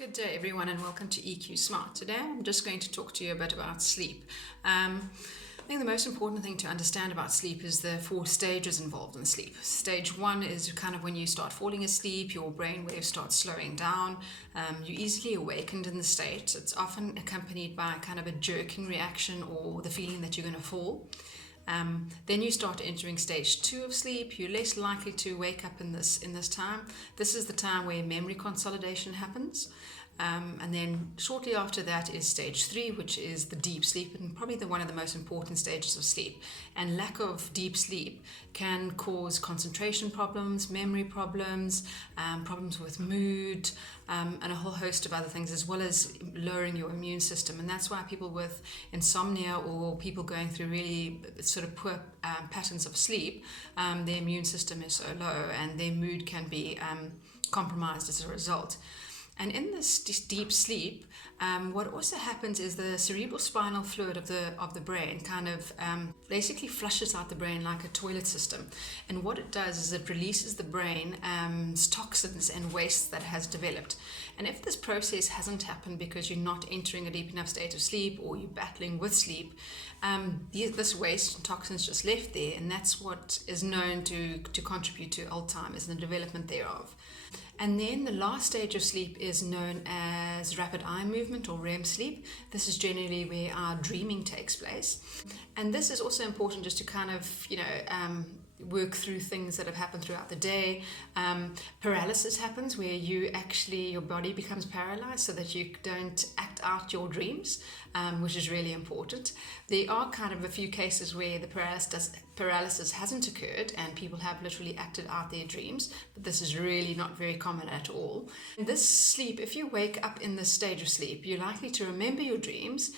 Good day everyone and welcome to EQ Smart. Today I'm just going to talk to you a bit about sleep. I think the most important thing to understand about sleep is the 4 stages involved in sleep. Stage 1 is kind of when you start falling asleep, your brain waves start slowing down, you're easily awakened in the state. It's often accompanied by kind of a jerking reaction or the feeling that you're going to fall. Then you start entering stage 2 of sleep. You're less likely to wake up in this time. This is the time where memory consolidation happens. And then shortly after that is stage 3, which is the deep sleep, and probably one of the most important stages of sleep. And lack of deep sleep can cause concentration problems, memory problems, problems with mood, and a whole host of other things, as well as lowering your immune system. And that's why people with insomnia or people going through really sort of poor patterns of sleep, their immune system is so low and their mood can be compromised as a result. And in this deep sleep, what also happens is the cerebral spinal fluid of the brain kind of basically flushes out the brain like a toilet system. And what it does is it releases the brain's toxins and waste that has developed. And if this process hasn't happened because you're not entering a deep enough state of sleep or you're battling with sleep, this waste and toxins just left there, and that's what is known to contribute to Alzheimer's and the development thereof. And then the last stage of sleep is known as rapid eye movement or REM sleep. This is generally where our dreaming takes place. And this is also important just to kind of, work through things that have happened throughout the day. Paralysis happens where your body becomes paralyzed so that you don't act out your dreams, which is really important. There are kind of a few cases where the paralysis hasn't occurred and people have literally acted out their dreams, but this is really not very common at all. In this sleep, if you wake up in this stage of sleep, you're likely to remember your dreams,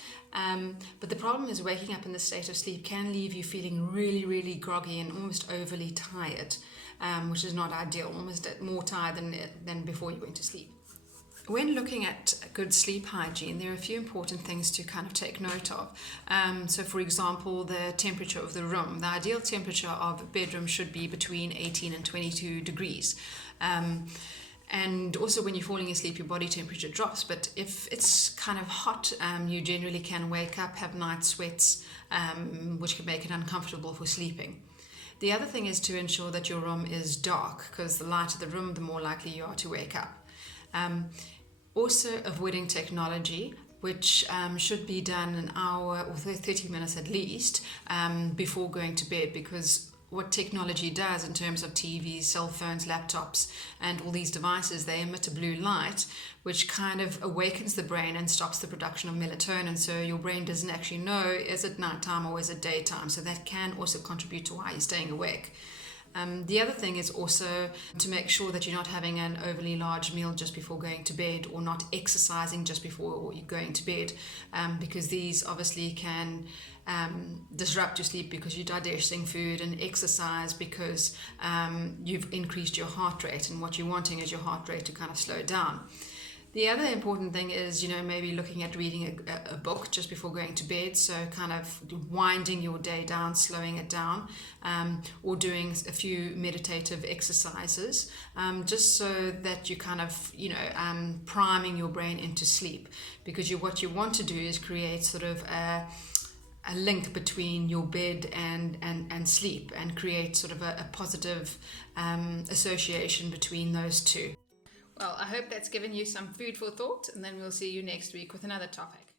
but the problem is waking up in this state of sleep can leave you feeling really, really groggy and almost overly tired, which is not ideal, almost more tired than before you went to sleep. When looking at good sleep hygiene, there are a few important things to kind of take note of. So for example, the temperature of the room. The ideal temperature of a bedroom should be between 18 and 22 degrees. And also when you're falling asleep, your body temperature drops. But if it's kind of hot, you generally can wake up, have night sweats, which can make it uncomfortable for sleeping. The other thing is to ensure that your room is dark, because the lighter the room, the more likely you are to wake up. Also avoiding technology, which should be done an hour or 30 minutes at least before going to bed, because what technology does in terms of TVs, cell phones, laptops, and all these devices, they emit a blue light, which kind of awakens the brain and stops the production of melatonin. So your brain doesn't actually know, is it nighttime or is it daytime? So that can also contribute to why you're staying awake. The other thing is also to make sure that you're not having an overly large meal just before going to bed, or not exercising just before you're going to bed, because these obviously can disrupt your sleep because you're digesting food, and exercise because you've increased your heart rate, and what you're wanting is your heart rate to kind of slow down. The other important thing is, maybe looking at reading a book just before going to bed, so kind of winding your day down, slowing it down, or doing a few meditative exercises, just so that you kind of, priming your brain into sleep. Because what you want to do is create sort of a link between your bed and sleep, and create sort of a positive association between those two. Well, I hope that's given you some food for thought, and then we'll see you next week with another topic.